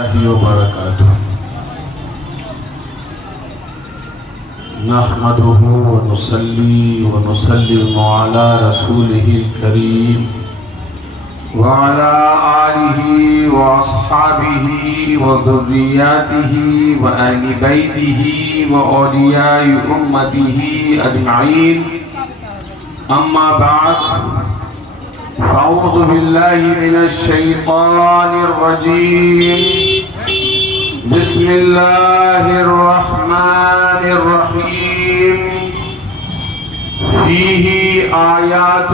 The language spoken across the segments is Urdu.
الله وبركاته نحمده ونصلي ونسلم على رسوله الكريم وعلى آله وأصحابه وذرياته وآل بيته وأولياء أمته أجمعين أما بعد فأعوذ بالله من الشيطان الرجيم بسم الله الرحمن الرحيم فيه آيات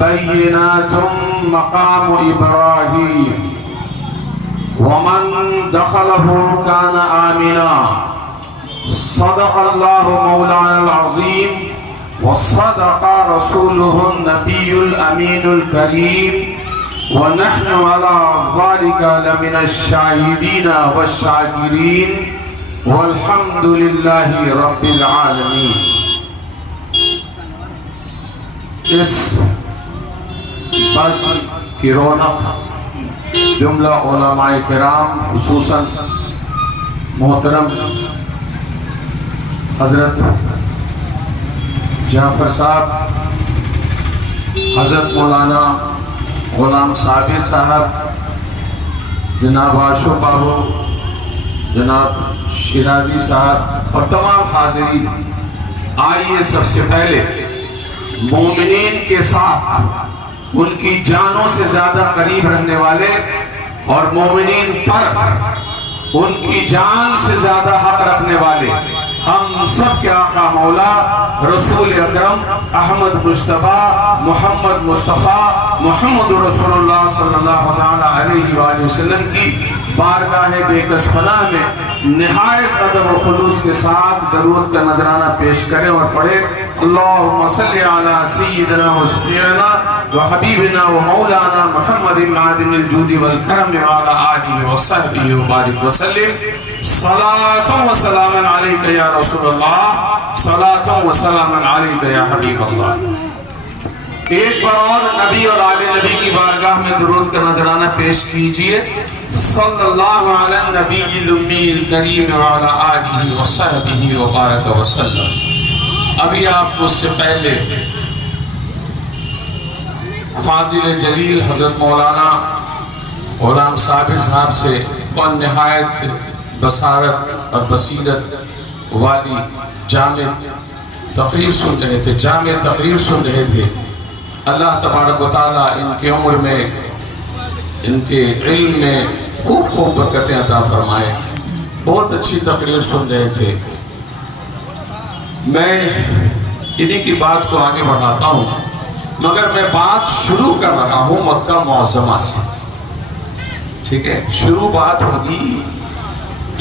بينات مقام إبراهيم ومن دخله كان آمنا صدق الله مولانا العظيم وصدق رسوله النبي الأمين الكريم ونحن على ذلك لمن الشاهدين والشاكرين والحمد لله رب العالمين. اس بس کی رونق جملہ علماء کرام خصوصاً محترم حضرت جعفر صاحب، حضرت مولانا غلام صابر صاحب، جناب عاشق بابو، جناب شیرازی صاحب اور تمام حاضرین، آئیے سب سے پہلے مومنین کے ساتھ ان کی جانوں سے زیادہ قریب رہنے والے اور مومنین پر ان کی جان سے زیادہ حق رکھنے والے ہم سب کے آقا مولا رسول اکرم احمد مصطفیٰ محمد مصطفیٰ محمد رسول اللہ صلی اللہ علیہ وآلہ وسلم کی بارگاہ بے کس پناہ میں نہایت ادب و خلوص کے ساتھ درود کا نذرانہ پیش کریں اور پڑھیں اللہم صلی علی سیدنا و شفیعنا و حبیبنا و مولانا محمد معدن الجود والکرم وعلی آلہ و صحبہ و بارک وسلم. صلاة و سلام علیکہ یا رسول اللہ، صلاة و سلام علیکہ یا حبیب اللہ. ایک بار اور نبی اور آل نبی کی بارگاہ میں درود کا نذرانہ پیش کیجئے. صلی اللہ علی النبی الامی الکریم وعلی آلہ وصحبہ وبارک وسلم. ابھی آپ مجھ سے پہلے فاضل جلیل حضرت مولانا غلام صابر صاحب سے اور نہایت بصارت اور بصیرت والی جامع تقریر سن رہے تھے. اللہ تبارک و تعالیٰ ان کی عمر میں، ان کے علم میں خوب برکتیں عطا فرمائے. بہت اچھی تقریر سن رہے تھے. میں انہی کی بات کو آگے بڑھاتا ہوں، مگر میں بات شروع کر رہا ہوں مکہ معظمہ سے. ٹھیک ہے، شروع بات ہوگی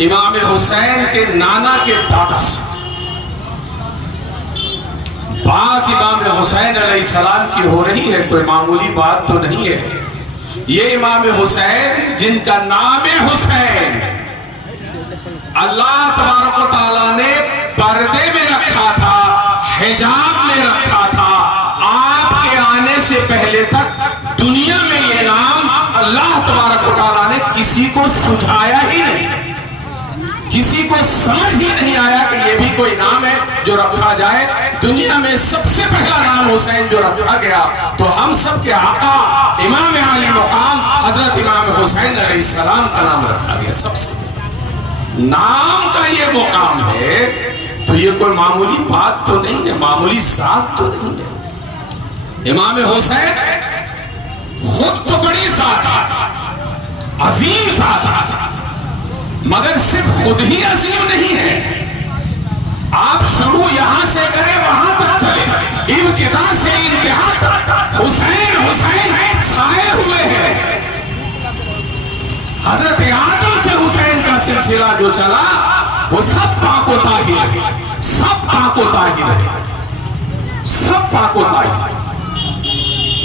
امام حسین کے نانا کے دادا سے. بات امام حسین علیہ السلام کی ہو رہی ہے، کوئی معمولی بات تو نہیں ہے. یہ امام حسین جن کا نام حسین اللہ تبارک و تعالیٰ نے پردے میں رکھا تھا، حجاب میں رکھا تھا. آپ کے آنے سے پہلے تک دنیا میں یہ نام اللہ تبارک و تعالیٰ نے کسی کو سجھایا ہی نہیں، کسی کو سمجھ ہی نہیں آیا کہ یہ بھی کوئی نام ہے جو رکھا جائے. دنیا میں سب سے پہلا نام حسین جو رکھا گیا تو ہم سب کے آقا امام عالی مقام حضرت امام حسین علیہ السلام کا نام رکھا گیا. سب سے نام کا یہ مقام ہے تو یہ کوئی معمولی بات تو نہیں ہے، معمولی ذات تو نہیں ہے. امام حسین خود تو بڑی ذات ہے، عظیم ذات ہے، مگر صرف خود ہی عظیم نہیں ہے. آپ شروع یہاں سے کریں وہاں تک چلے، ابتدا سے انتہا تک حسین حسین چھائے ہوئے ہیں. حضرت آدم سے حسین کا سلسلہ جو چلا وہ سب پاک و طاہر ہے، سب پاک و طاہر ہے، سب پاک و طاہر.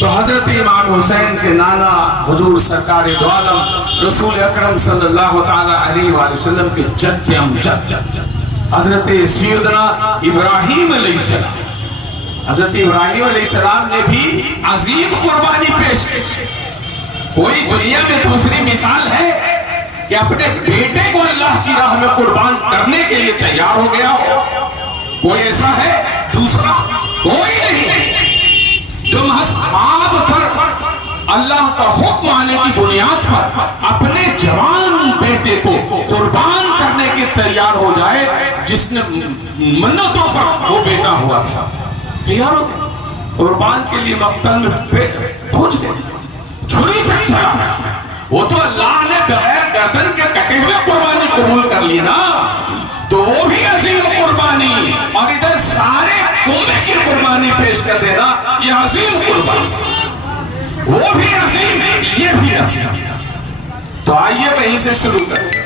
تو حضرت امام حسین کے نانا حضور سرکار دو عالم رسول اکرم صلی اللہ علیہ وآلہ وسلم کے جد امجد حضرت سیدنا ابراہیم علیہ السلام، حضرت ابراہیم علیہ السلام نے بھی عظیم قربانی پیش کی. کوئی دنیا میں دوسری مثال ہے کہ اپنے بیٹے کو اللہ کی راہ میں قربان کرنے کے لیے تیار ہو گیا ہو؟ کوئی ایسا ہے دوسرا؟ کوئی نہیں، جو محض خواب پر اللہ کا حکم آنے کی بنیاد پر اپنے جوان بیٹے کو قربان کرنے کے تیار ہو جائے، جس نے منتوں پر وہ بیٹا ہوا تھا تیار ہو گیا، قربان کے لیے مقتل میں پہنچ گئے، چھری تک چلا۔ وہ تو اللہ نے بغیر گردن کے کٹے ہوئے قربانی قبول کر لی نا، تو وہ بھی عظیم قربانی، اور ادھر سارے کنبے کی قربانی پیش کر دینا، یہ عظیم قربانی، وہ بھی عظیم یہ بھی عظیم۔ تو آئیے وہیں سے شروع کرتے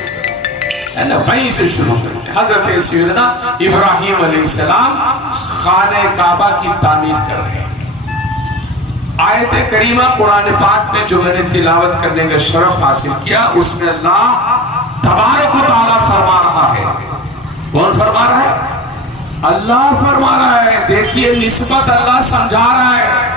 ہیں نا، وہیں سے شروع کرتے ہیں۔ حضرت سیدنا ابراہیم علیہ السلام خانہ کعبہ کی تعمیر کر رہے ہیں۔ آیت کریمہ قرآن پاک میں جو میں نے تلاوت کرنے کا شرف حاصل کیا، اس میں اللہ تبارک و تعالیٰ فرما رہا ہے۔ کون فرما رہا ہے؟ اللہ فرما رہا ہے۔ دیکھیے نسبت اللہ سمجھا رہا ہے،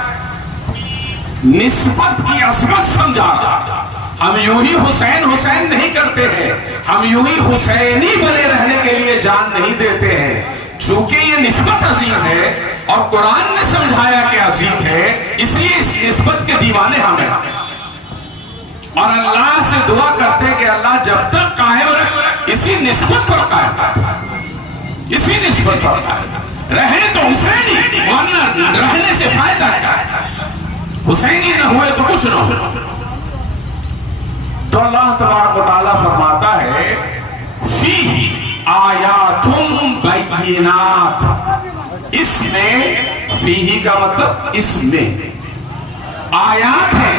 نسبت کی عظمت سمجھا رہا ہے۔ ہم یوں ہی حسین حسین نہیں کرتے ہیں، ہم یوں ہی حسینی بنے رہنے کے لیے جان نہیں دیتے ہیں، چونکہ یہ نسبت عظیم ہے اور قرآن نے سمجھایا کہ عظیم ہے، اس لیے اس نسبت کے دیوانے ہم ہیں، اور اللہ سے دعا کرتے ہیں کہ اللہ جب تک قائم رکھ، اسی نسبت پر قائم رکھ، اسی نسبت پر قائم رہے تو حسینی، ورنہ رہنے سے فائدہ کیا ہے؟ حسینی نہ ہوئے تو کچھ نہ ہو۔ تو اللہ تبارک و تعالیٰ فرماتا ہے فیہ آیات بینات، اس میں، فیہ کا مطلب اس میں، آیات ہیں،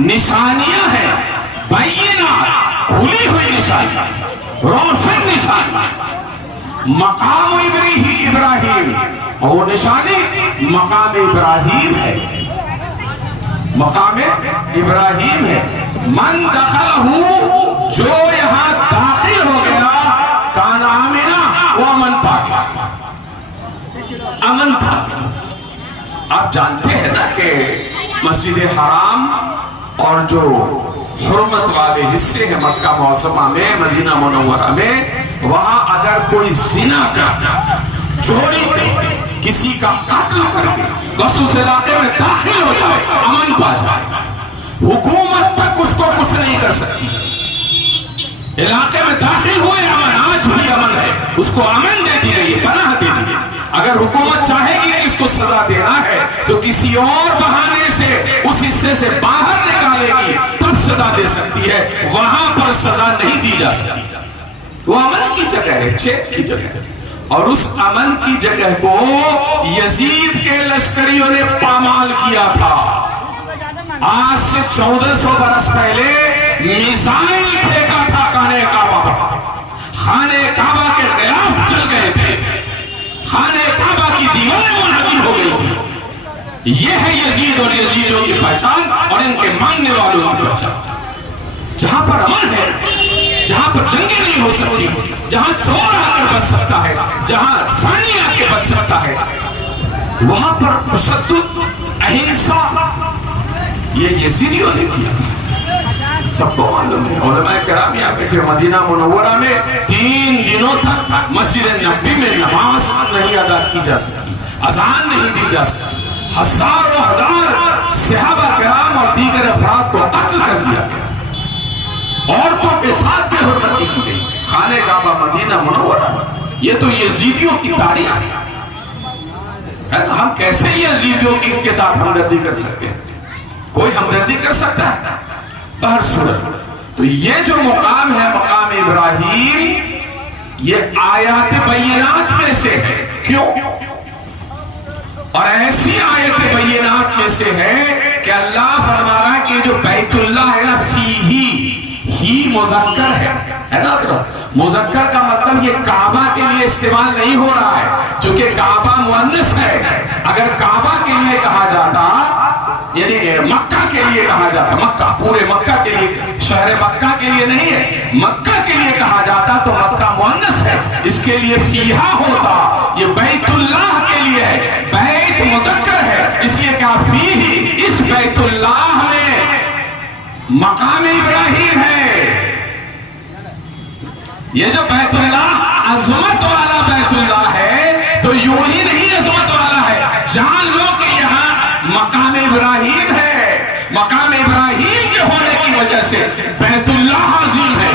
نشانیاں ہیں، بینات کھلی ہوئی نشانیاں، روشن نشانیاں، مقام ابراہیم، اور وہ نشانی مقام ابراہیم ہے، مقام ابراہیم ہے۔ من دخلہ، جو یہاں داخل ہو گیا، کان آمنا، وہ امن پا گیا، امن پا گیا۔ آپ جانتے ہیں نا کہ مسجد حرام اور جو حرمت والے حصے ہیں مکہ معظمہ میں، مدینہ منورہ میں، وہاں اگر کوئی زنا کر کے، چوری کر کے، کسی کا قتل کر کے بس اس علاقے میں داخل ہو جائے، امن پا جائے، حکومت تک اس کو کچھ نہیں کر سکتی۔ علاقے میں داخل ہوئے، امن، آج بھی امن ہے، اس کو امن دے دی گئی، پناہ دے دی گئی۔ اگر حکومت چاہے گی کہ اس کو سزا دینا ہے تو کسی اور بہانے سے اس حصے سے باہر نکالے گی، تب سزا دے سکتی ہے، وہاں پر سزا نہیں دی جا سکتی۔ وہ امن کی جگہ ہے، چیک کی جگہ ہے، اور اس امن کی جگہ کو یزید کے لشکریوں نے پامال کیا تھا۔ آج سے 1400 برس پہلے میزائل پھینکا تھا خانہ کعبہ پر، خانہ کعبہ کے غلاف جل گئے تھے، خانہ کعبہ کی دیواریں منہدم ہو گئی تھی۔ یہ ہے یزید اور یزیدیوں کی پہچان اور ان کے ماننے والوں کی پہچان۔ جہاں پر امن ہے، جہاں پر جنگیں نہیں ہو سکتی، جہاں چور آ کر بچ سکتا ہے، جہاں ثانی آ کے بچ سکتا ہے، وہاں پر تشدد، اہنسا، یہ یزیدیوں نے کیا تھا۔ سب کو معلوم ہے، علماء کرام یہاں بیٹھے، مدینہ منورہ میں 3 دنوں تک مسجد نبوی میں نماز نہیں ادا کی جا سکتی، اذان نہیں دی جا سکتی، ہزاروں ہزار صحابہ کرام اور دیگر افراد کو قتل کر دیا گیا، عورتوں کے ساتھ بھی حرمتی کی گئی۔ خانہ کعبہ مدینہ منورہ، یہ تو یزیدیوں کی تاریخ ہے۔ ہم کیسے یزیدیوں کی اس کے ساتھ ہمدردی کر سکتے ہیں؟ کوئی ہمدردی کر سکتا ہے؟ بہر صورت تو یہ جو مقام ہے مقام ابراہیم، یہ آیات بینات میں سے ہے۔ کیوں؟ اور ایسی آیت بینات میں سے ہے کہ اللہ فرما رہا ہے کہ جو بیت اللہ ہے نا، ہی مذکر ہے نا، مذکر کا مطلب یہ کعبہ کے لیے استعمال نہیں ہو رہا ہے، چونکہ کعبہ مؤنث ہے۔ اگر کعبہ کے لیے کہا جاتا، یعنی مکہ کے لیے کہا جاتا، مکہ پورے مکہ کے لیے، شہر مکہ کے لیے نہیں ہے، مکہ کے لیے کہا جاتا تو مکہ مؤنث ہے، اس کے لیے فیہا ہوتا۔ یہ بیت اللہ کے لیے ہے، بیت مذکر ہے، اس لیے کہا فیہ، اس بیت اللہ میں مقام ابراہیم ہے، یہ جو بیت اللہ عظمت والا بیت اللہ ہے تو یوں ہی نہیں عظمت والا ہے، جان لو کہ یہاں مقام ابراہیم ہے، مقام ابراہیم کے ہونے کی وجہ سے بیت اللہ عظیم ہے،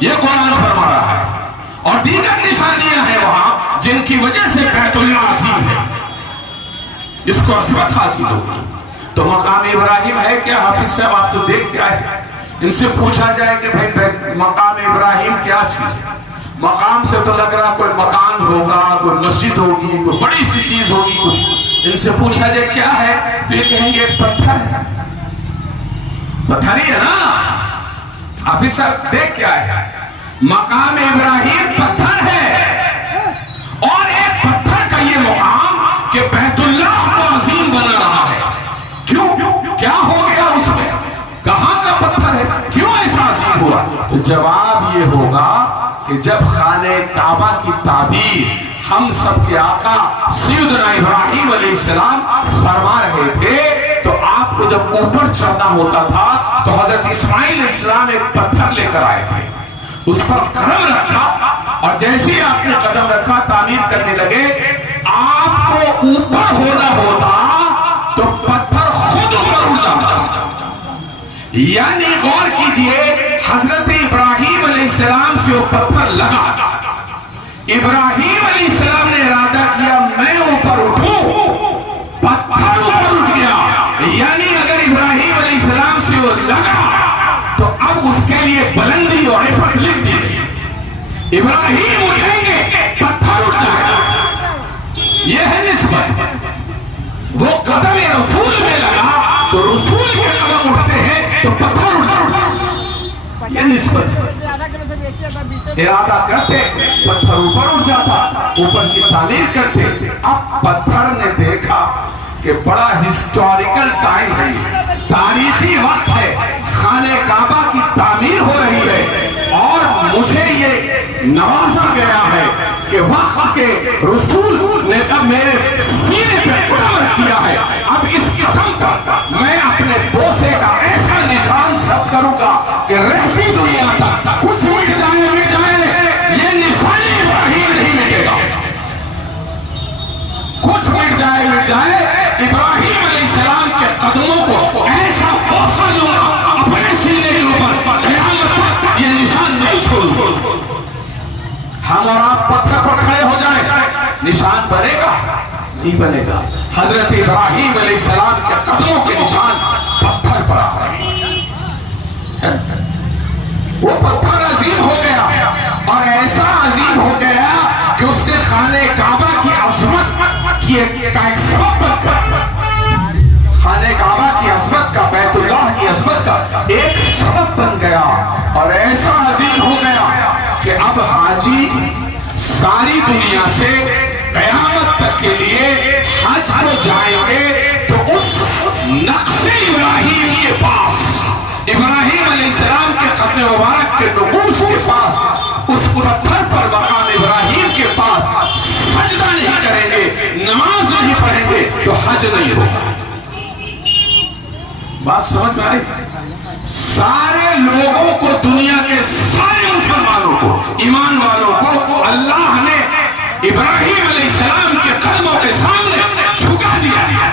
یہ قرآن فرما رہا ہے، اور دیگر نشانیاں ہیں وہاں جن کی وجہ سے بیت اللہ عظیم ہے، اس کو عظمت حاصل ہوگی۔ تو مقام ابراہیم ہے کیا؟ حافظ صاحب آپ تو دیکھ کے آئے، ان سے پوچھا جائے کہ بھائی مقام ابراہیم کیا چیز ہے؟ مقام سے تو لگ رہا کوئی مکان ہوگا، کوئی مسجد ہوگی، کوئی بڑی سی چیز ہوگی کچھ، ان سے پوچھا جائے کیا ہے تو یہ کہیں گے پتھر ہے، پتھر ہی ہے نا۔ حافظ صاحب دیکھ کے آئے، مقام ابراہیم پتھر ہے، اور ایک پتھر کا یہ مقام کہ بیت اللہ کو عظیم بنا رہا ہے۔ کیوں؟ کیا ہو گیا اس میں؟ کہاں کا پتھر ہے؟ کیوں ایسا عظیم ہوا؟ تو جواب یہ ہوگا کہ جب خانہ کعبہ کی تعبیر ہم سب کے آقا سیدنا ابراہیم علیہ السلام فرما رہے تھے تو آپ کو جب اوپر چڑھنا ہوتا تھا تو حضرت اسماعیل علیہ السلام ایک پتھر لے کر آئے تھے، اس پر قدم رکھا، اور جیسے ہی آپ نے قدم رکھا تعمیر کرنے لگے، آپ کو اوپر ہونا ہوتا تو پتھر خود اوپر اٹھ جاتا، یعنی غور کیجئے حضرت ابراہیم علیہ السلام سے وہ پتھر لگا، ابراہیم علیہ السلام نے ارادہ کیا میں اوپر اٹھوں، پتھر اوپر اٹھ گیا، یعنی اگر ابراہیم علیہ السلام سے وہ لگا تو اب اس کے لیے بلندی اور عفت لکھ دی گئی، ابراہیم اٹھیں گے پتھر اٹھ جائے گا، یہ ہے نسبت۔ وہ قدم رسول میں لگا تو رسول کے قدم اٹھتے ہیں تو پتھر اٹھ جائے، یہ نسبت۔ ارادہ کرتے پتھر اوپر اٹھ جاتا، اوپر کی تعمیر کرتے۔ اب پتھر نے دیکھا کہ بڑا ہسٹوریکل ٹائم ہے، تاریخی وقت ہے، خانہ کعبہ کی تعمیر ہو رہی ہے، اور مجھے یہ نوازا گیا ہے کہ وقت کے رسول نے اب میرے سینے پہ قدم رکھ دیا ہے، اب اس قدم پر میں اپنے بوسے کا ایسا نشان سب کروں گا کہ رہتی دنیا تک کچھ مٹ جائے یہ نشانی ابراہیم نہیں مٹے گا، کچھ مٹ جائے ابراہیم علیہ السلام کے قدموں کو ایسا بوسا لوں گا اپنے سینے کے اوپر، قیامت تک یہ نشان نہیں چھوڑوں۔ ہم اور آپ پتھر پر کھڑے ہو جائیں، نشان بنے گا؟ نہیں بنے گا۔ حضرت ابراہیم علیہ السلام کے قدموں کے نشان پتھر پر آ رہے ہیں، وہ پتھر عظیم ہو گیا، اور ایسا عظیم ہو گیا کہ اس نے خانہ کعبہ کی عظمت کا ایک سبب بن گیا، خانہ کعبہ کی عظمت کا، بیت اللہ کی عظمت کا ایک سبب بن گیا، اور ایسا عظیم ہو گیا کہ اب حاجی ساری دنیا سے قیامت تک کے لیے حج کو جائیں گے تو اس نقش ابراہیم کے پاس، ابراہیم علیہ السلام کے قدم مبارک کے نقوش کے پاس، اس پتھر پر مقام ابراہیم کے پاس سجدہ نہیں کریں گے، نماز نہیں پڑھیں گے تو حج نہیں ہوگا۔ بات سمجھ میں آئی؟ سارے لوگوں کو، دنیا کے سارے مسلمانوں کو، ایمان والوں کو اللہ نے ابراہیم علیہ السلام کے قدموں کے سامنے جھکا دیا۔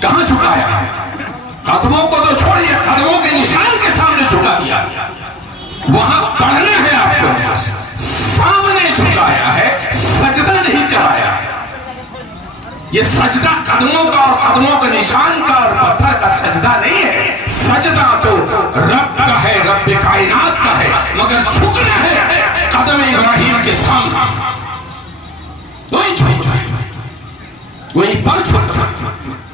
کہاں جھکایا؟ قدموں کو تو چھوڑیے، قدموں کے نشان کے سامنے جھکا دیا، وہاں پڑھنا ہے آپ کو، سامنے جھکایا ہے، سجدہ نہیں کرایا ہے۔ یہ سجدہ قدموں کا اور قدموں کا نشان کا اور پتھر کا سجدہ نہیں ہے، سجدہ تو رب کا ہے، رب کائنات کا ہے، مگر جھکنا ہے قدم ابراہیم کے سامنے، وہی جھک جائے، وہی پر جھک جائے،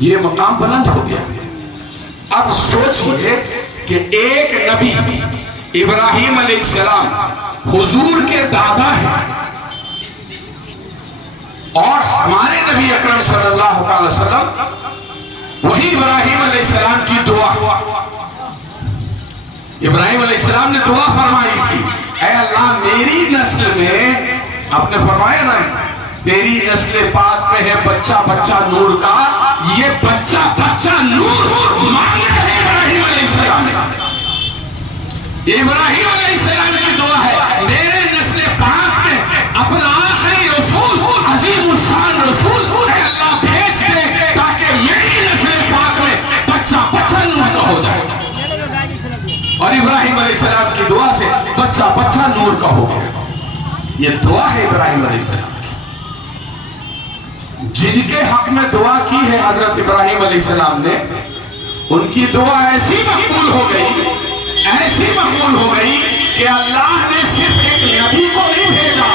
یہ مقام بلند ہو گیا۔ اب سوچئے کہ ایک نبی ابراہیم علیہ السلام حضور کے دادا ہیں، اور ہمارے نبی اکرم صلی اللہ علیہ وسلم وہی ابراہیم علیہ السلام کی دعا، ابراہیم علیہ السلام نے دعا فرمائی تھی، اے اللہ میری نسل میں، آپ نے فرمایا نا تیری نسل پاک میں ہے بچہ بچہ نور کا، یہ بچہ بچہ نور مانگا ہے ابراہیم علیہ السلام نے۔ یہ ابراہیم علیہ السلام کی دعا ہے، میرے نسل پاک میں اپنا آخری رسول، عظیم الشان رسول اے اللہ بھیج دے تاکہ میری نسل پاک میں بچہ بچہ نور کا ہو جائے۔ اور ابراہیم علیہ السلام کی دعا سے بچہ بچہ نور کا ہو گیا۔ یہ دعا ہے ابراہیم علیہ السلام کی، جن کے حق میں دعا کی ہے حضرت ابراہیم علیہ السلام نے، ان کی دعا ایسی مقبول ہو گئی، ایسی مقبول ہو گئی کہ اللہ نے صرف ایک نبی کو نہیں بھیجا،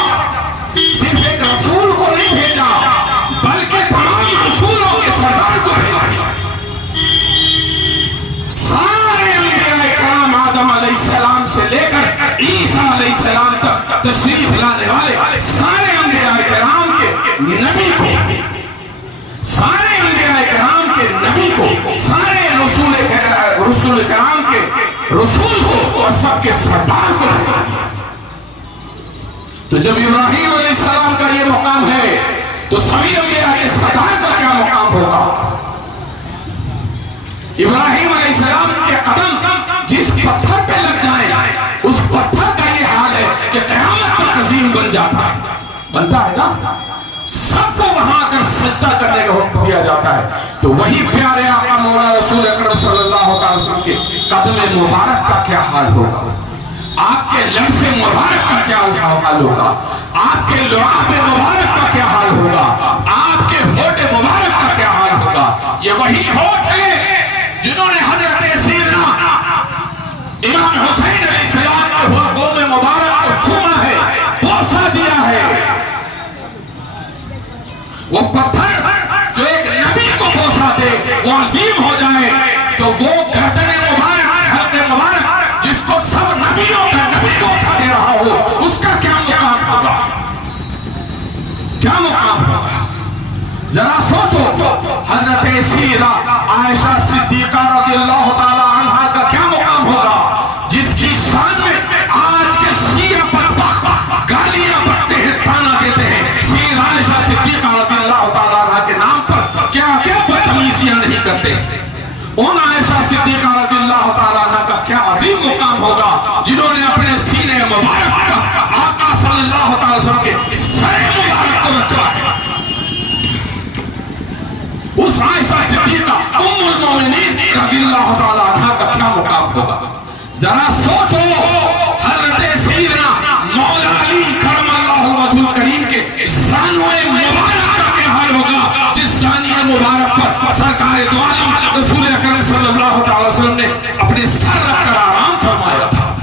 صرف ایک رسول کو نہیں بھیجا، بلکہ تمام رسولوں کے سردار کو بھیجا۔ سارے انبیاء کرام آدم علیہ السلام سے لے کر عیسیٰ علیہ السلام تک تشریف لانے والے سارے انبیاء کرام کے نبی کو، سارے انبیاء کرام کے نبی کو، سارے رسول کرام کے رسول کو اور سب کے سردار کو بھیج دیا۔ تو جب ابراہیم علیہ السلام کا یہ مقام ہے تو سبھی انبیاء کے سردار کا کیا مقام ہوگا؟ ابراہیم علیہ السلام کے قدم جس پتھر پہ لگ جائیں اس پتھر کا یہ حال ہے کہ قیامت تک عظیم بن جاتا ہے، بنتا ہے نا، سب کو وہاں کر سجدہ کرنے کا حکم دیا جاتا ہے۔ تو وہی پیارے آقا مولا رسول اکرم صلی اللہ علیہ وسلم کے قدم مبارک کا کیا حال ہوگا، آپ کے لمس مبارک کا کیا حال ہوگا، آپ کے لعاب مبارک کا کیا حال ہوگا، آپ کے ہونٹ مبارک کا کیا حال ہوگا۔ یہ وہی ہونٹ ہے جنہوں نے حضرت سیدنا امام حسین علیہ السلام کے حلقوم مبارک کو چوما ہے، بوسہ دیا ہے۔ وہ پتھر جو ایک نبی کو بوسہ دے وہ عظیم ہو جائے، تو وہ گردن مبارک، حلق مبارک جس کو سب نبیوں کا نبی بوسہ دے رہا ہو، اس کا کیا مقام ہوگا، کیا مقام ہوگا؟ ذرا سوچو حضرت سیدہ عائشہ صدیقہ رضی اللہ تعالی عنہا کا کیا مقام ہوگا، جس کی شان میں آج کے شیعہ بدبخت گالیاں بکتے ہیں، تانا دیتے ہیں، سیدہ عائشہ صدیقہ رضی اللہ تعالی عنہا کے نام پر کیا کیا بدتمیزیاں نہیں کرتے۔ ان عائشہ صدیقہ رضی اللہ تعالی عنہا کا کیا عظیم مقام ہوگا جنہوں نے اپنے سینے مبارک پر آقا صلی اللہ تعالی وسلم کے سر مبارک کو رکھا ہے۔ اس عائشہ صدیقہ ام المومنین رضی اللہ تعالی عنہا کا کیا مقام ہوگا؟ ذرا سوچو حضرت سیدنا مولا علی کرم اللہ وجہ الکریم کے زانوئے مبارک کا کیا حال ہوگا، جس زانیہ مبارک پر سرکار دو عالم رسول اکرم صلی اللہ تعالی وسلم نے اپنے سر رکھ کر آرام فرمایا تھا۔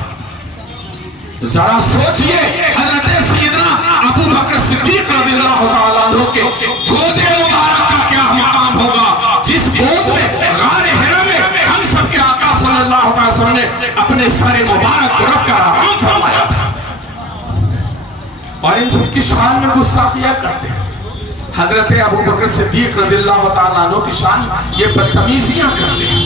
ذرا سوچئے حضرت سیدنا ابو بکر صدیق رضی اللہ تعالیٰ عنہ کے گود مبارک کا کیا مقام ہوگا، جس گود میں غار حرا میں ہم سب کے آقا صلی اللہ علیہ وسلم نے اپنے سر مبارک کو رکھ کر آرام فرمایا تھا۔ اور ان سب کی شان میں گستاخیاں کرتے ہیں، حضرت ابو بکر صدیق رضی اللہ تعالیٰ عنہ کی شان یہ بدتمیزیاں کرتے ہیں،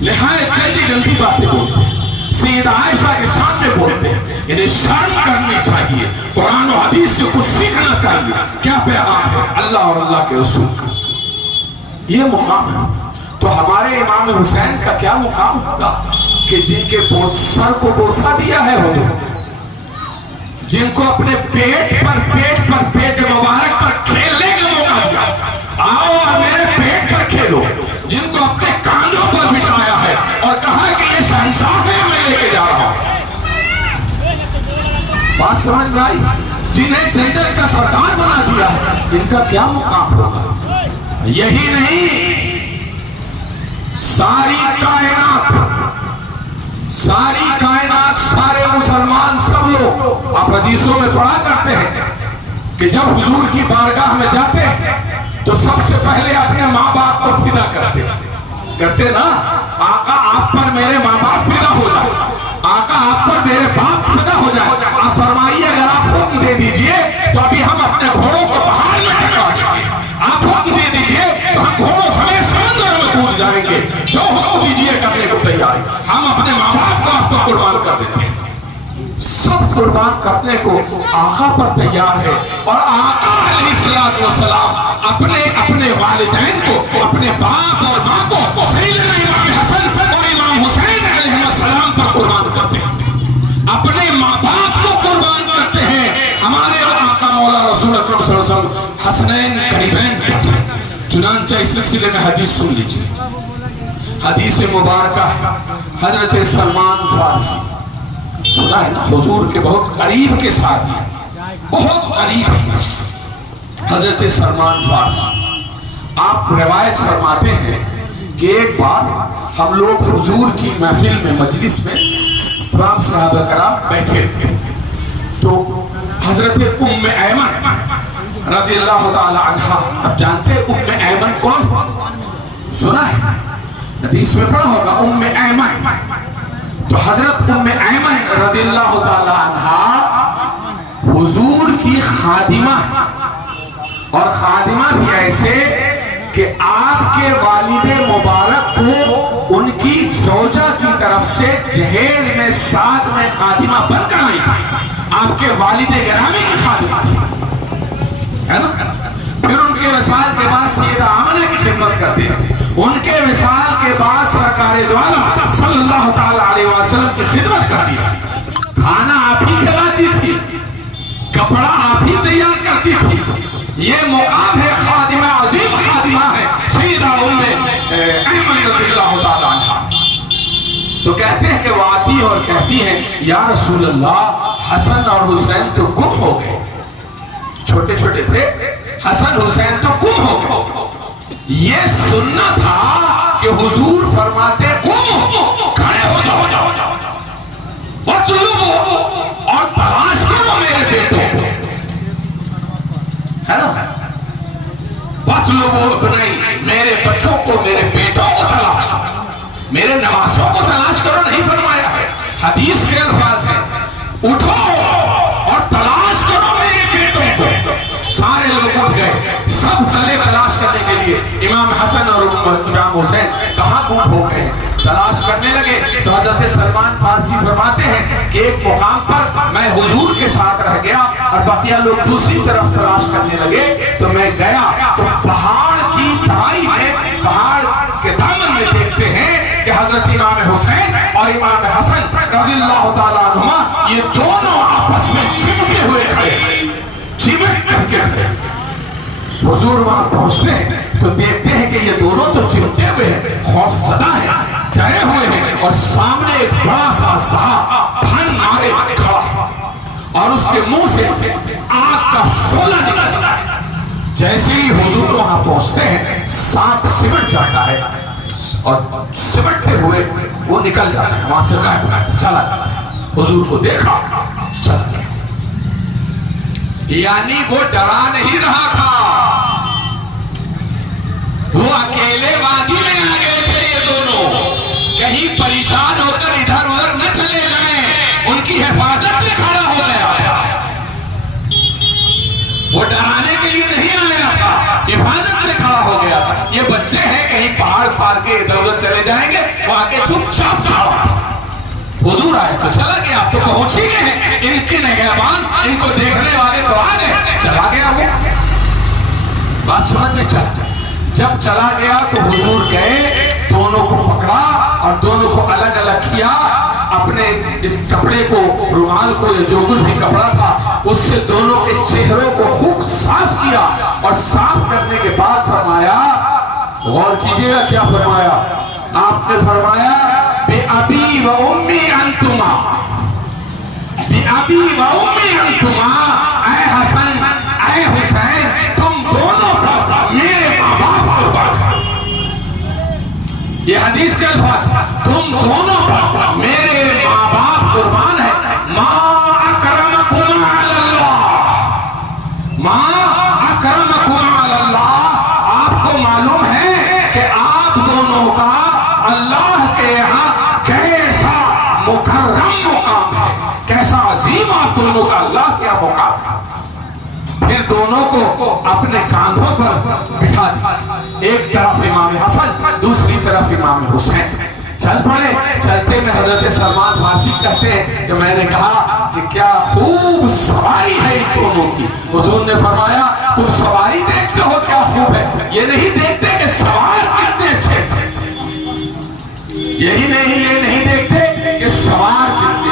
نہایت گندی گندی باتیں بولتے ہیں، سیدہ عائشہ کے شان میں بولتے ہیں۔ انہیں شرم کرنی چاہیے، قرآن و حدیث سے کچھ سیکھنا چاہیے۔ کیا پیغام ہے اللہ اور اللہ کے رسول کا، یہ مقام ہے۔ تو ہمارے امام حسین کا کیا مقام ہوگا کہ جن کے سر کو بوسہ دیا ہے حضور، جن کو اپنے پیٹ مبارک پر کھیلنے کا موقع دیا، آؤ اور میرے پیٹ پر کھیلو، جن کو اپنے کاندھوں پر بٹھایا ہے اور کہا کہ یہ شہنشاہ ہے، میں لے کے جا رہا ہوں۔ بات سمجھ میں آئی؟ جنہیں جنت کا سردار بنا دیا ہے، ان کا کیا مقام ہوگا؟ یہی نہیں، ساری کائنات، سارے مسلمان، سب لوگ، آپ حدیثوں میں پڑھا کرتے ہیں کہ جب حضور کی بارگاہ میں جاتے ہیں تو سب سے پہلے اپنے ماں باپ کو فدا کرتے نا، آقا آپ پر میرے ماں باپ فدا ہو جائے، آقا آپ پر میرے باپ فدا ہو جائے۔ آپ فرمائیے اگر آپ حکم دے دیجئے تو ابھی ہم اپنے گھوڑوں کو پہاڑ میں ٹکرا دیں گے، آپ حکم دے دیجئے تو ہم گھوڑوں سمیت سمندر میں کود جائیں گے، جو حکم دیجئے کرنے کو تیار ہے، ہم اپنے ماں باپ کو آپ کو قربان کر دیں گے۔ سب قربان کرنے کو آقا پر تیار ہے، اور آقا علیہ السلام اپنے والدین کو، اپنے باپ اور ماں کو سیدنا امام حسن اور امام حسین علیہ السلام پر قربان کر فرماتے ہیں، اپنے ماں باپ کو قربان کرتے ہیں۔ ہمارے آقا مولا رسول اکرم صلی اللہ علیہ وسلم حسنین قریبین پر، چنانچہ اس سلسلے میں حدیث سن لیجیے۔ حدیث مبارکہ حضرت سلمان فارسی، سنا ہے نا، حضور کے بہت قریب کے ساتھ ہیں، بہت قریب ہیں حضرت سلمان فارسی۔ آپ روایت فرماتے ہیں کہ ایک بار ہم لوگ حضور کی محفل میں، مجلس میں تمام صحابہ کرام بیٹھے تھے، تو حضرت ام ایمن رضی اللہ تعالی عنہ، اب جانتے ہیں ام ایمن کون ہوا؟ سنا ہے، حدیث میں پڑھا ہوگا ام ایمن۔ تو حضرت ام ایمن رضی اللہ تعالی عنہ حضور کی خادمہ، اور خادمہ بھی ایسے کہ آپ کے والد مبارک کو ان کی زوجہ کی طرف سے جہیز میں ساتھ میں خادمہ بن کر آئی تھی، آپ کے والد گرامی کی خادمہ تھی، ہے نا؟ پھر ان کے وصال کے بعد سیدہ آمنہ کی خدمت کرتے ہیں، ان کے وصال کے بعد سرکار دو عالم صلی اللہ تعالی علیہ وسلم کی خدمت کرتی ہے، کھانا آپ ہی کھلاتی تھی، کپڑا آپ ہی تیار کرتی تھی۔ یہ مقام ہے خادمہ، عظیم خادمہ ہے سیدہ ام ایمن رضی اللہ تعالی عنہ۔ تو کہتے ہیں کہ وہ آتی اور کہتی ہیں یا رسول اللہ حسن اور حسین تو گم ہو گئے، چھوٹے چھوٹے تھے، حسن حسین تو گم ہو گئے۔ یہ سننا تھا کہ حضور فرماتے قوموا، کھڑے ہو جاؤ وَاطْلُبُوا، اور تلاش کرو میرے بیٹوں کو، ہے نا؟ وَاطْلُبُوا ابْنَيَّ، میرے بچوں کو، میرے بیٹوں کو تلاش کرو، میرے نواسوں کو تلاش کرو نہیں فرمایا ہے۔ حدیث کے الفاظ ہیں اٹھو اور تلاش کرو میرے بیٹوں کو۔ سارے لوگ اٹھ گئے، سب چلے تلاش کرنے کے لیے۔ امام حسن اور امام حسین کہاں گم ہو گئے؟ تلاش کرنے لگے تو حضرت سلمان فارسی فرماتے ہیں کہ ایک مقام پر میں حضور کے ساتھ رہ گیا اور بقیہ لوگ دوسری طرف تلاش کرنے لگے، تو میں گیا تو پہاڑ کی ترائی میں، پہاڑ کے دامن میں دیکھتے ہیں کہ حضرت امام حسین اور امام حسن رضی اللہ تعالیٰ عنہما یہ دونوں آپس میں چمٹے ہوئے کھڑے، چمٹ کر کے کھڑے۔ حضور وہاں پہنچتے ہیں تو دیکھتے ہیں کہ یہ دونوں تو چمٹے ہوئے ہیں، خوف زدہ ہیں، ڈرے ہوئے ہیں، اور سامنے ایک بڑا سا اژدہا پھن مارے کھڑا ہے اور اس کے منہ سے آگ کا شعلہ نکل رہا ہے۔ جیسے ہی حضور وہاں پہنچتے ہیں سانپ سمٹ جاتا ہے اور سمٹتے ہوئے وہ نکل جاتا ہے، وہاں سے غائب ہو جاتا ہے، چلا جاتا ہے۔ حضور کو دیکھا، چلا گیا۔ یعنی وہ ڈرا نہیں رہا تھا، وہ اکیلے وادی میں آ گئے تھے یہ دونوں، کہیں پریشان ہو کر ادھر ادھر نہ چلے جائیں، ان کی حفاظت میں کھڑا ہو گیا تھا۔ وہ ڈرانے کے لیے نہیں آیا تھا، حفاظت میں کھڑا ہو گیا تھا۔ یہ بچے ہیں، کہیں پہاڑ پار کے ادھر ادھر چلے جائیں گے، وہ آ کے چپ چاپ کھڑا۔ حضور آئے تو چلا گیا، اب تو پہنچ ہی گئے ہیں، ان کے نگہبان، ان کو دیکھنے والے تو آ گئے، چلا گیا وہ۔ بات سمجھ میں چل، جب چلا گیا تو حضور گئے، دونوں کو پکڑا اور دونوں کو الگ الگ کیا، اپنے اس کپڑے کو، رومال کو، جو کچھ بھی کپڑا تھا اس سے دونوں کے چہروں کو خوب صاف کیا، اور صاف کرنے کے بعد فرمایا، غور کیجئے گا کیا فرمایا؟ آپ نے فرمایا بِأَبِي وَأُمِّي أَنْتُمَا، بِأَبِي وَأُمِّي أَنْتُمَا، اے حسن اے حسین، تم دونوں پر میرے ماں باپ قربان ہیں۔ یہ حدیث کے الفاظ، تم دونوں پر میرے ماں باپ قربان ہیں۔ مَا أَكْرَمَكُمَا عَلَى اللَّهِ، مَا أَكْرَمَكُمَا عَلَى اللَّهِ، آپ کو معلوم ہے کہ آپ دونوں کا اللہ کے یہاں کیسا مکرم مقام ہے، کیسا عظیم آپ دونوں کا اللہ کے یہاں مقام ہے۔ پھر دونوں کو اپنے کاندھوں پر بٹھا دیا، ایک طرف امام حسن، دوسری طرف امام حسین، چل پڑے۔ چلتے میں حضرت سلمان فارسی کہتے ہیں کہ میں نے کہا کہ کیا خوب سواری ہے ان دونوں کی۔ حضور نے فرمایا تم سواری دیکھتے ہو کیا خوب ہے، یہ نہیں دیکھتے کہ سوار کتنے اچھے تھے، یہی نہیں، یہ نہیں دیکھتے کہ سوار کتنے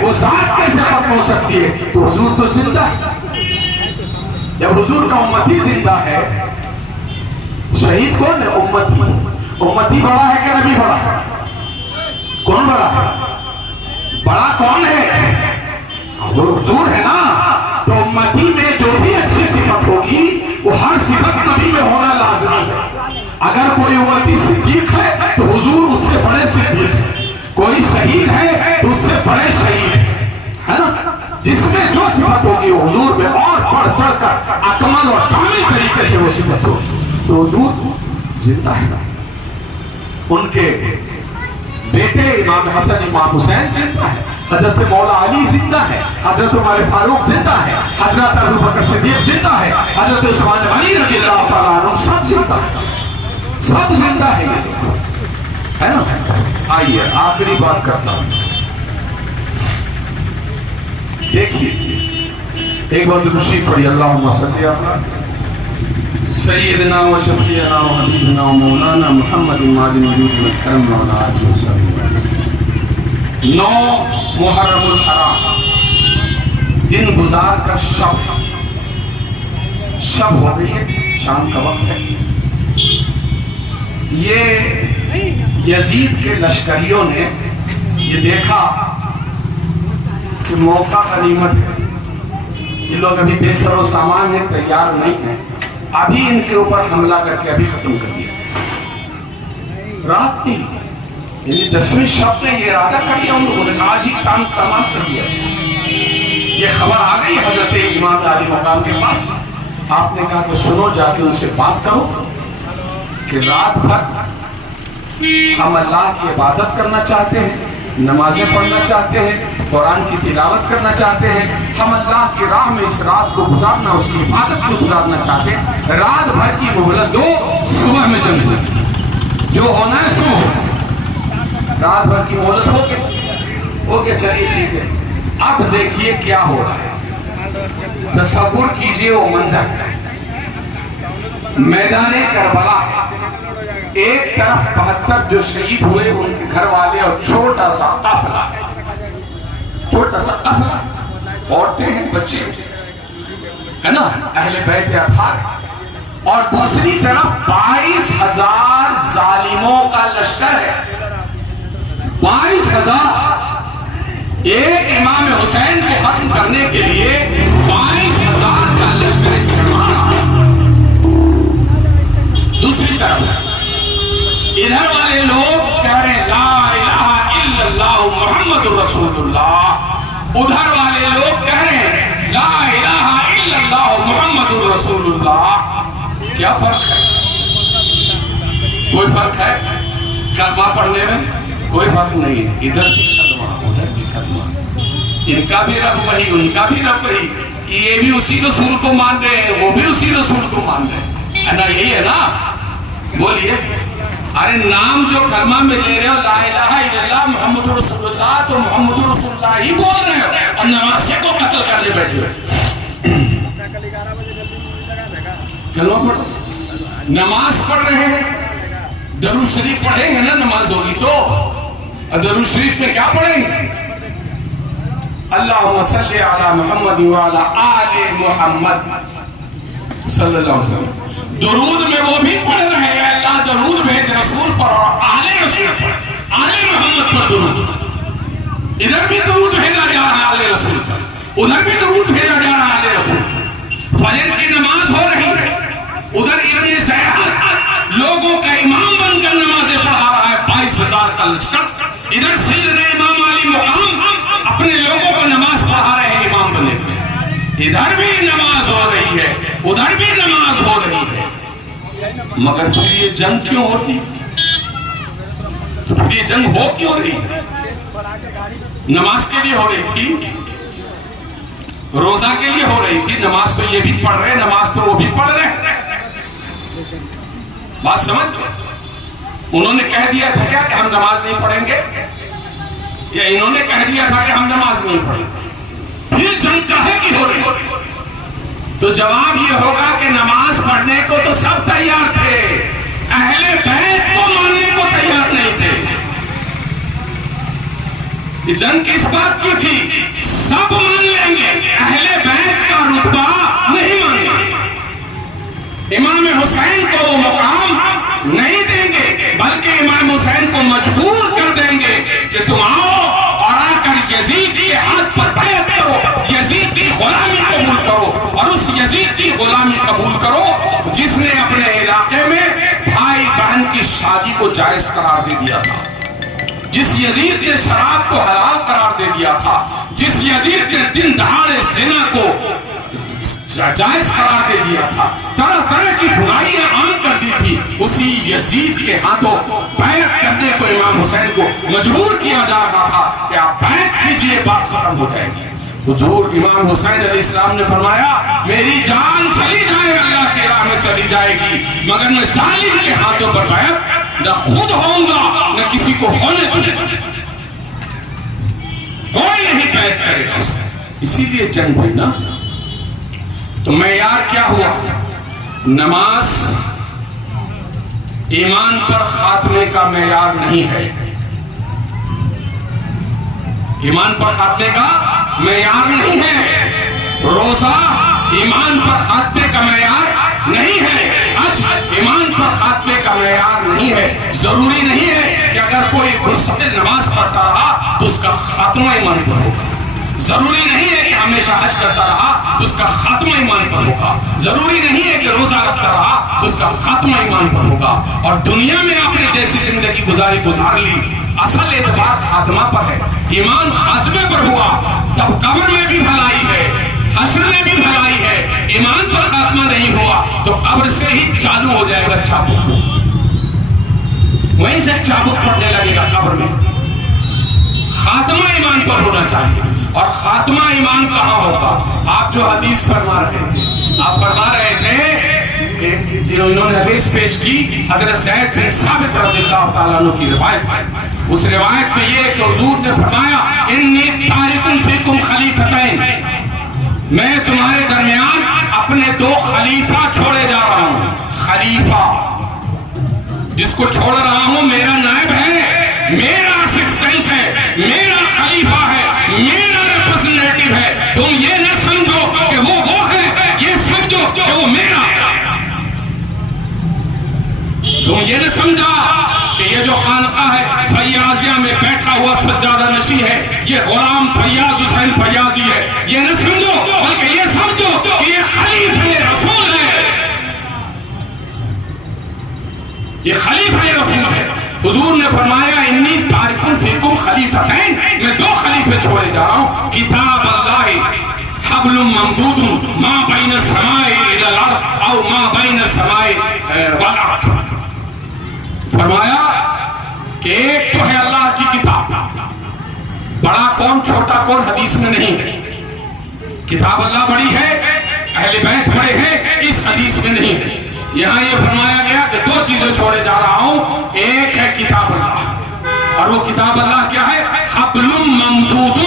وہ ذات کیسے ختم ہو سکتی ہے؟ تو حضور تو زندہ ہے. جب حضور کا امتی زندہ ہے، شہید کون ہے؟ امتی. امتی بڑا ہے کہ نبی بڑا ہے؟ کون بڑا ہے؟ بڑا کون ہے؟ حضور ہے نا. تو امتی میں جو بھی اچھی صفت ہوگی وہ ہر صفت نبی میں ہونا لازمی ہے. اگر کوئی امتی صدیق ہے تو حضور اس سے بڑے صدیق ہے. کوئی شہید ہے تو اس سے بڑے شہید ہے نا. جس میں جو صفت ہوگی وہ حضور میں اور بڑھ چڑھ کر اکمل اور کامل طریقے سے وہ صفت ہوگی. تو حضور زندہ ہے. ان کے بیٹے امام حسن امام حسین زندہ ہے. حضرت مولا علی زندہ ہے. حضرت عمر فاروق زندہ ہے. حضرت ابو بکر صدیق زندہ ہے. حضرت عثمان غنی رضی اللہ تعالیٰ عنہ سب زندہ ہے. سب زندہ ہے. یہ ہے نا. آئیے آخری بات کرتا ہوں. دیکھیے ایک بات رشید پڑھی. اللہم صلی علی سیدنا و شفیعنا و حبیبنا و مولانا محمد معدن وجود الکرم و علی آلہ وسلم. 9 محرم الحرام دن گزار کر شب ہو گئی ہے. شام کا وقت ہے. یہ یزید کے لشکریوں نے یہ دیکھا کہ موقع غنیمت ہے. یہ لوگ ابھی بے سر و سامان ہیں، تیار نہیں ہیں. ابھی ان کے اوپر حملہ کر کے ابھی ختم کر دیا. رات میں یعنی 10ویں شب میں یہ ارادہ کر لیا ان لوگوں نے. آج ہی کام تمام کر دیا. یہ خبر آ گئی حضرت امام علی مقام کے پاس. آپ نے کہا کہ سنو، جا کے ان سے بات کرو کہ رات بھر ہم اللہ کی عبادت کرنا چاہتے ہیں، نمازیں پڑھنا چاہتے ہیں، قرآن کی تلاوت کرنا چاہتے ہیں. ہم اللہ کی راہ میں اس رات کو گزارنا، اس کی عبادت کو گزارنا چاہتے ہیں. رات بھر کی مہلت دو، صبح میں جنگ ہو. جو ہونا ہے صبح. رات بھر کی مہلت ہو گیا. چلیے ٹھیک ہے. اب دیکھیے کیا ہو رہا ہے. تصور کیجئے وہ منظر. میدان کربلا، ایک طرف 72 جو شہید ہوئے ان کے گھر والے اور چھوٹا سا قافلہ، عورتیں ہیں، بچے ہے نا، اہل بیت اطہار. اور دوسری طرف 22,000 ظالموں کا لشکر ہے. 22,000. ایک امام حسین کو ختم کرنے کے لیے 22,000 کا لشکر جمع. دوسری طرف ادھر والے لوگ کہہ رہے ہیں لا الہ الا اللہ محمد رسول اللہ. ادھر والے لوگ کہہ رہے ہیں لا الہ الا اللہ محمد رسول اللہ. کیا فرق ہے؟ کوئی فرق ہے؟ کلمہ پڑھنے میں کوئی فرق نہیں ہے. ادھر بھی کلمہ، ادھر بھی کلمہ. ان کا بھی رب وہی، ان کا بھی رب وہی. یہ بھی اسی رسول کو مان رہے ہیں، وہ بھی اسی رسول کو مان رہے ہیں. ہے نا؟ یہی ہے نا. بولیے. ارے نام جو کلمہ میں لے رہے ہو لا الہ الا اللہ محمد رسول اللہ، تو محمد رسول اللہ ہی بول رہے ہو اور نمازے کو قتل کرنے بیٹھے ہو. کلمہ پڑھ رہے ہیں، نماز پڑھ رہے ہیں. درود شریف پڑھیں گے نا نماز ہوگی تو. درود شریف میں کیا پڑھیں گے؟ اللہم صلی علی محمد وعلی آل محمد صلی اللہ علیہ وسلم. درود میں وہ بھی پڑھ رہے ہیں اللہ درود بھیج رسول پر اور آل رسول پر، آل محمد پر درود. ادھر بھی درود بھیجا جا رہا ہے آل رسول پر، ادھر بھی درود بھیجا جا رہا ہے آل رسول پر. فجر کی نماز ہو رہی ہے، ادھر ابن زیاد لوگوں کا امام بن کر نمازیں پڑھا رہا ہے 22,000 کا لشکر. ادھر سیدنا امام علی مقام اپنے لوگوں کو نماز پڑھا رہے ہیں امام بنے ہوئے. ادھر بھی نماز ہو رہی ہے، ادھر بھی نماز ہو رہی ہے. مگر پھر یہ جنگ کیوں ہو رہی ہے؟ تو پھر یہ جنگ ہو کیوں رہی ہے؟ نماز کے لیے ہو رہی تھی، روزہ کے لیے ہو رہی تھی. نماز تو یہ بھی پڑھ رہے، نماز تو وہ بھی پڑھ رہے. بات سمجھ گئے؟ انہوں نے کہہ دیا تھا کیا کہ ہم نماز نہیں پڑھیں گے، یا انہوں نے کہہ دیا تھا کہ ہم نماز نہیں پڑھیں گے؟ پھر جنگ کہے کی ہو رہی؟ تو جواب یہ ہوگا کہ نماز پڑھنے کو تو سب تیار تھے، اہل بیت کو ماننے کو تیار نہیں تھے. یہ جنگ کس بات کی تھی؟ سب مان لیں گے، اہل بیت کا رتبہ نہیں مانیں گے، امام حسین کو وہ مقام نہیں دیں گے، بلکہ امام حسین کو مجبور کر دیں گے کہ تم آؤ اور آ کر یزید کے ہاتھ پر بیعت کرو، یزید کی غلامی قبول کرو، اور اس یزید کی غلامی قبول کرو جس نے اپنے علاقے میں بھائی بہن کی شادی کو جائز قرار دے دیا تھا، جس یزید نے شراب کو حلال قرار دے دیا تھا، جس یزید نے دن دہاڑے زنا کو جائز قرار دے دیا تھا، طرح طرح کی برائیاں عام کر دی تھی، اسی یزید کے ہاتھوں بیعت کرنے کو امام حسین کو مجبور کیا جا رہا تھا کہ آپ بیعت کیجئے، بات ختم ہو جائے گی۔ حضور امام حسین علیہ السلام نے فرمایا میری جان چلی جائے اللہ کی راہ میں چلی جائے گی، مگر میں ظالم کے ہاتھوں پر بیعت نہ خود ہوں گا نہ کسی کو ہونے دوں گا، کوئی نہیں بیعت کرے گا اس میں۔ اسی لیے جنگ ہوئی نا، تو معیار کیا ہوا؟ نماز ایمان پر خاتمے کا معیار نہیں ہے، ایمان پر خاتمے کا معیار نہیں ہے، روزہ ایمان پر خاتمے کا معیار نہیں ہے، حج ایمان پر خاتمے کا معیار نہیں ہے۔ ضروری نہیں ہے کہ اگر کوئی مستقل نماز پڑھتا رہا تو اس کا خاتمہ ایمان پر ہوگا، ضروری نہیں ہے کہ ہمیشہ حج کرتا رہا تو اس کا خاتمہ ایمان پر ہوگا، ضروری نہیں ہے کہ روزہ رکھتا رہا تو اس کا خاتمہ ایمان پر ہوگا، اور دنیا میں آپ نے جیسی زندگی گزار لی، اصل اعتبار خاتمہ پر ہے، ایمان خاتمے پر ہوا تب قبر میں بھی بھلائی ہے، حشر میں بھی بھلائی ہے، ایمان پر خاتمہ نہیں ہوا تو قبر سے ہی چالو ہو جائے گا چابک، وہیں سے چابک پڑنے لگے گا قبر میں۔ خاتمہ ایمان پر ہونا چاہیے، اور خاتمہ ایمان کہاں ہوگا؟ آپ جو حدیث فرما رہے تھے، آپ فرما رہے تھے کہ جنہوں نے حدیث پیش کی حضرت زید بن ثابت رضی اللہ تعالیٰ عنہ کی روایت ہے، اس روایت میں یہ کہ حضور نے فرمایا انی تارک فیکم خلیفتین، میں تمہارے درمیان اپنے دو خلیفہ چھوڑے جا رہا ہوں۔ خلیفہ جس کو چھوڑ رہا ہوں میرا نائب ہے، میرا اسسٹنٹ ہے، میرا خلیفہ ہے، میرا ریپرزنٹیٹو ہے، تم یہ نہ سمجھو کہ وہ ہے، یہ سمجھو کہ وہ میرا ہے۔ تم یہ نہ سمجھا کہ یہ جو خانقاہ ہے فیاضیہ میں بیٹھا ہوا سجادہ نشی ہے یہ غلام فیاض حسین فیاضی ہے، یہ نہ سمجھو، بلکہ یہ سمجھو کہ یہ خلیفہ رسول ہے، یہ خلیفہ رسول ہے۔ حضور نے فرمایا انی تارکن فیکم خلیفتین، میں دو خلیفے چھوڑے جا رہا ہوں، کتاب اللہ حبل ممدود ما بین السماء الی الارض او ما بین السماء والارض۔ فرمایا کہ ایک تو ہے اللہ کی کتاب، بڑا کون چھوٹا کون حدیث میں نہیں ہے، کتاب اللہ بڑی ہے، اہل بیت بڑے ہیں، اس حدیث میں نہیں ہے۔ یہاں یہ فرمایا گیا کہ دو چیزیں چھوڑے جا رہا ہوں، ایک ہے کتاب اللہ، اور وہ کتاب اللہ کیا ہے؟ حبل ممدود،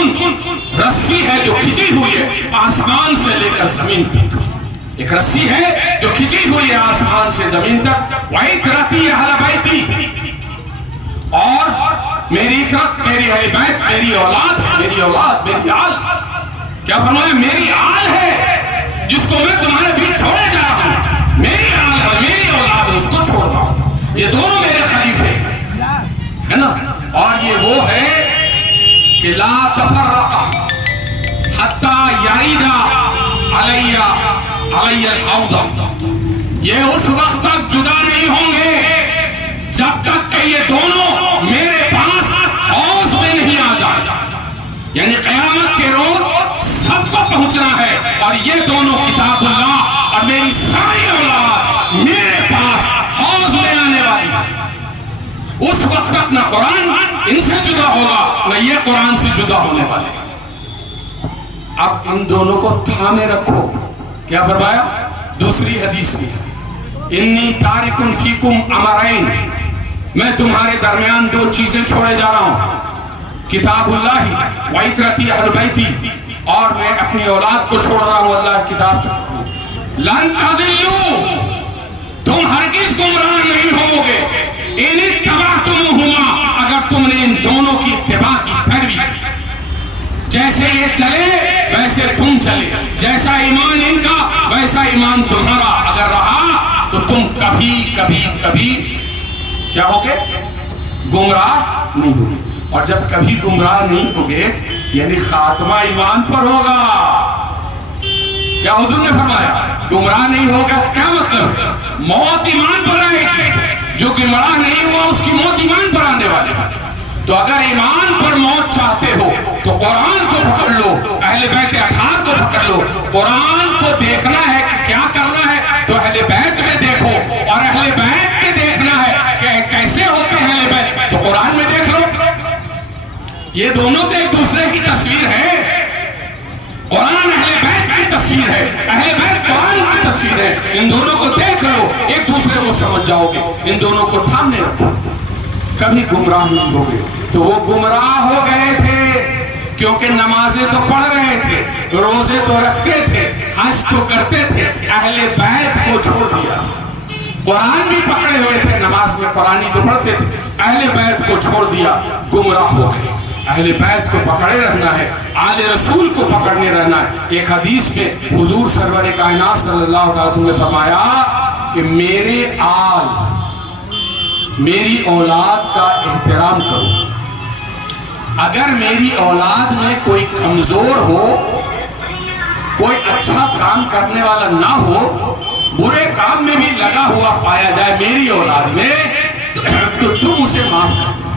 رسی ہے جو کھچی ہوئی ہے آسمان سے لے کر زمین تک، ایک رسی ہے جو کھچی ہوئی ہے آسمان سے زمین تک۔ وَعِتْرَتِي أَهْلَ بَيْتِي، اور میری عطرت، میری اہل بیت، میری اولاد ہے، میری اولاد، میری آل، کیا فرمایا؟ میری آل ہے جس کو میں تمہارے بیچ چھوڑے جا رہا ہوں، میری آل ہے، میری اولاد ہے، اس کو چھوڑ رہا ہوں، یہ دونوں میرے خلیفے ہے نا۔ اور یہ وہ ہے کہ لا تفرق حتی یرید علی الحوض، یہ اس وقت تک جدا نہیں ہوں گے جب تک کہ یہ دونوں میرے پاس حوض میں نہیں آ جائے، یعنی قیامت کے روز سب کو پہنچنا ہے، اور یہ دونوں کتاب اللہ اور میری ساری اولاد میرے پاس حوض میں آنے والی ہے۔ اس وقت تک نہ قرآن ان سے جدا ہوگا نہ یہ قرآن سے جدا ہونے والے ہیں۔ اب ان دونوں کو تھامے رکھو، کیا فرمایا؟ دوسری حدیث میں انی تارکن فیکم امرین، میں تمہارے درمیان دو چیزیں چھوڑے جا رہا ہوں، کتاب اللہ وعطرتی اہل بیتی، اور میں اپنی اولاد کو چھوڑ رہا ہوں، اللہ کی کتاب چھوڑ رہا ہوں۔ لن تضلوا، تم ہرگز گمراہ نہیں ہوگے، ان اتبعتموہما، اگر تم نے ان دونوں کی اتباع کی، پیروی کی۔ جیسے یہ چلے ویسے تم چلے، جیسا ایمان ان کا ویسا ایمان تمہارا اگر رہا تو تم کبھی کبھی کبھی کیا ہوگے؟ گمراہ نہیں ہوگے۔ اور جب کبھی گمراہ نہیں ہوگے یعنی خاتمہ ایمان پر ہوگا۔ کیا حضور نے فرمایا گمراہ نہیں ہوگا؟ کیا مطلب؟ موت ایمان پر آئے گی، جو گمراہ نہیں ہوا اس کی موت ایمان پر آنے والے ہے۔ تو اگر ایمان پر موت چاہتے ہو تو قرآن کو پکڑ لو، اہل بیت اطہار کو پکڑ لو۔ قرآن کو دیکھنا ہے کہ کیا کرنا ہے تو اہل بیت میں دیکھو، اور اہل بیت میں دیکھنا ہے کہ کیسے ہوتے ہیں اہل بیت تو قرآن میں دیکھ لو۔ یہ دونوں تو ایک دوسرے کی تصویر ہے۔ قرآن اہل بیت کی تصویر ہے، اہل بیت قرآن کی تصویر ہے۔ ان دونوں کو دیکھ لو، ایک دوسرے کو سمجھ جاؤ گے۔ ان دونوں کو تھامنے رکھو، کبھی گمراہ نہیں ہوگے۔ تو وہ گمراہ ہو گئے تھے کیونکہ نمازیں تو پڑھ رہے تھے، روزے تو رکھتے تھے، حج تو کرتے تھے، اہل بیت کو چھوڑ دیا تھا۔ قرآن بھی پکڑے ہوئے تھے، نماز میں قرآن ہی تو پڑھتے تھے، اہل بیت کو چھوڑ دیا، گمراہ ہو گئے۔ اہل بیت کو پکڑے رہنا ہے، آل رسول کو پکڑنے رہنا ہے۔ ایک حدیث میں حضور سرور کائنات صلی اللہ علیہ وسلم نے فرمایا کہ میرے آل، میری اولاد کا احترام کرو۔ اگر میری اولاد میں کوئی کمزور ہو، کوئی اچھا کام کرنے والا نہ ہو، برے کام میں بھی لگا ہوا پایا جائے میری اولاد میں، تو تم اسے معاف کر دو۔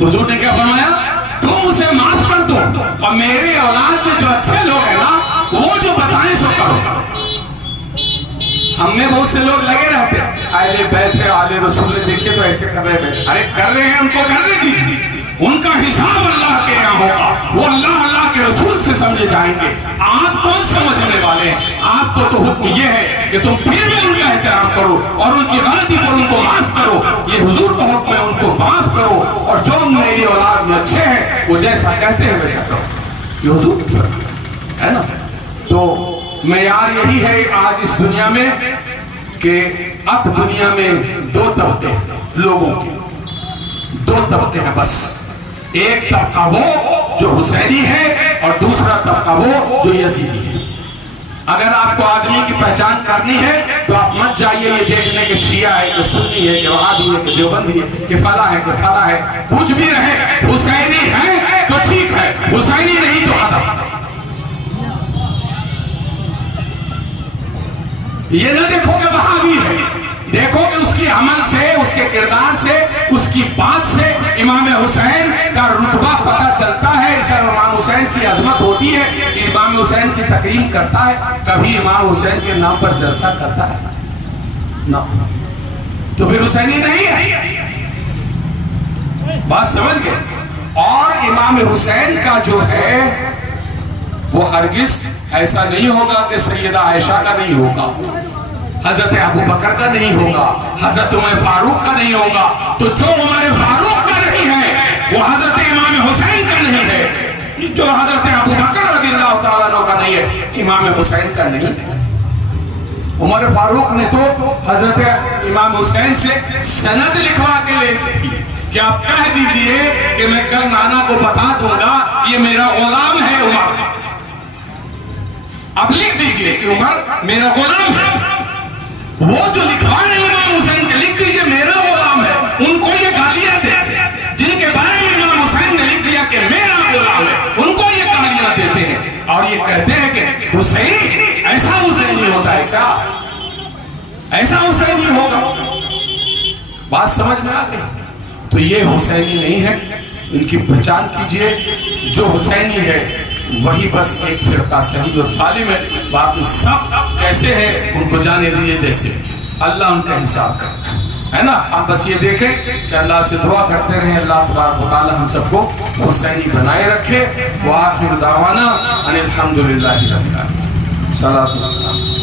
حضور نے کیا فرمایا؟ تم اسے معاف کر دو، اور میری اولاد میں جو اچھے لوگ ہیں نا وہ جو بتائیں سو کرو۔ ہم میں بہت سے لوگ لگے رہتے ہیں اہل بیت ہے، آل رسول نے دیکھیے تو ایسے کر رہے ہیں۔ ارے کر رہے ہیں ان کو کرنے دیجیے، ان کا حساب اللہ کے یہاں ہوگا، وہ اللہ کے رسول سے سمجھے جائیں گے۔ آپ کون سمجھنے والے ہیں؟ آپ کو تو حکم یہ ہے کہ تم پھر بھی ان کا احترام کرو اور ان کی غلطی پر ان کو معاف کرو۔ یہ حضور کا حکم ہے، ان کو معاف کرو، اور جو میری اولاد میں اچھے ہیں وہ جیسا کہتے ہیں ویسا کرو۔ یہ حضور کا فرمان ہے نا۔ تو معیار یہی ہے آج اس دنیا میں کہ اب دنیا میں دو طبقے ہیں لوگوں کے، دو طبقے ہیں بس۔ ایک طبقہ وہ جو حسینی ہے اور دوسرا طبقہ وہ جو یزیدی ہے۔ اگر آپ کو آدمی کی پہچان کرنی ہے تو آپ مت جائیے یہ دیکھنے کہ شیعہ ہے کہ سنی ہے کہ وہابی ہے کہ دیوبندی ہے کہ فلاں ہے کہ فلاں ہے، کچھ بھی رہے، حسینی ہے تو ٹھیک ہے، حسینی نہیں تو ختم۔ یہ نہ دیکھو کہ وہابی ہے، دیکھو کہ اس کی عمل سے، اس کے کردار سے، اس کی بات سے امام حسین کا رتبہ پتہ چلتا ہے۔ اس امام حسین کی عظمت ہوتی ہے کہ امام حسین کی تکریم کرتا ہے، کبھی امام حسین کے نام پر جلسہ کرتا ہے نہ، تو پھر حسینی نہیں ہے۔ بات سمجھ گئے؟ اور امام حسین کا جو ہے وہ ہرگز ایسا نہیں ہوگا کہ سیدہ عائشہ کا نہیں ہوگا، حضرت ابو بکر کا نہیں ہوگا، حضرت عمر فاروق کا نہیں ہوگا۔ تو جو عمر فاروق کا نہیں ہے وہ حضرت امام حسین کا نہیں ہے، جو حضرت ابو بکر رضی اللہ تعالیٰ عنہ کا نہیں ہے امام حسین کا نہیں ہے۔ عمر فاروق نے تو حضرت امام حسین سے سند لکھوا کے لے لی تھی کہ آپ کہہ دیجئے کہ میں کل نانا کو بتا دوں گا یہ میرا غلام ہے عمر، اب لکھ دیجئے کہ عمر میرا غلام ہے۔ وہ جو لکھوا رہے ہیں امام حسین کے، لکھ دیجئے میرا غلام ہے۔ ان کو یہ گالیاں دیتے ہیں جن کے بارے میں امام حسین نے لکھ دیا کہ میرا غلام ہے، ان کو یہ گالیاں دیتے ہیں اور یہ کہتے ہیں کہ حسین، ایسا حسینی ہوتا ہے کیا؟ ایسا حسینی ہوگا؟ بات سمجھ میں آ گئی؟ تو یہ حسینی نہیں ہے، ان کی پہچان کیجئے۔ جو حسینی ہے وہی بس ایک فرقہ صحیح اور سالم ہے، باقی سب کیسے ہیں ان کو جانے دیجئے، جیسے اللہ ان کا حساب کرتا ہے نا۔ ہم بس یہ دیکھیں کہ اللہ سے دعا کرتے رہیں اللہ تبارک و تعالی ہم سب کو حسینی بنائے رکھے۔ وآخر دعوانا ان الحمدللہ رب العالمین۔ صلاۃ والسلام۔